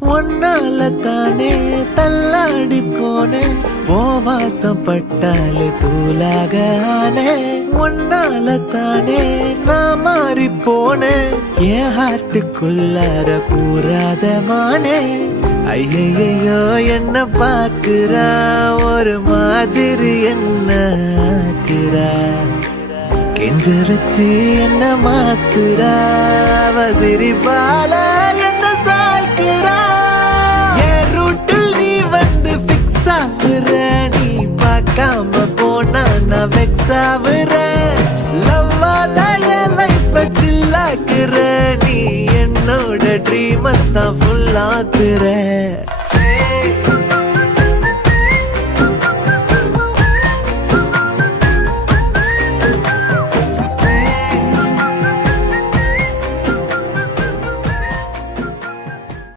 ஒன்னால தானே தள்ளாடி போனேன், ஓ வாசம் பட்டாலே தூளாக ஆனே. ஒன்னால தானே நான் மாறி போனேன், என் ஹார்ட்டுக்குள்ளார பூராத மானே. ஐயையோ என்ன பாக்குறா, ஒரு மாதிரி என்ன ஆக்குறா, கெஞ்ச வச்சு என்ன மாத்துறா, அவ சிரிப்பால என்ன சாய்க்கிறா. என் ரூட்டில் நீ வந்து ஃபிக்ஸ் ஆகுற, நீ பார்க்காம போனா நான் வெக்ஸ் ஆகுற. லவ்வால என் லைஃப சில்லாக்குற, நீ என்னோட ட்ரீம் தான் ஃபுல் ஆக்குற.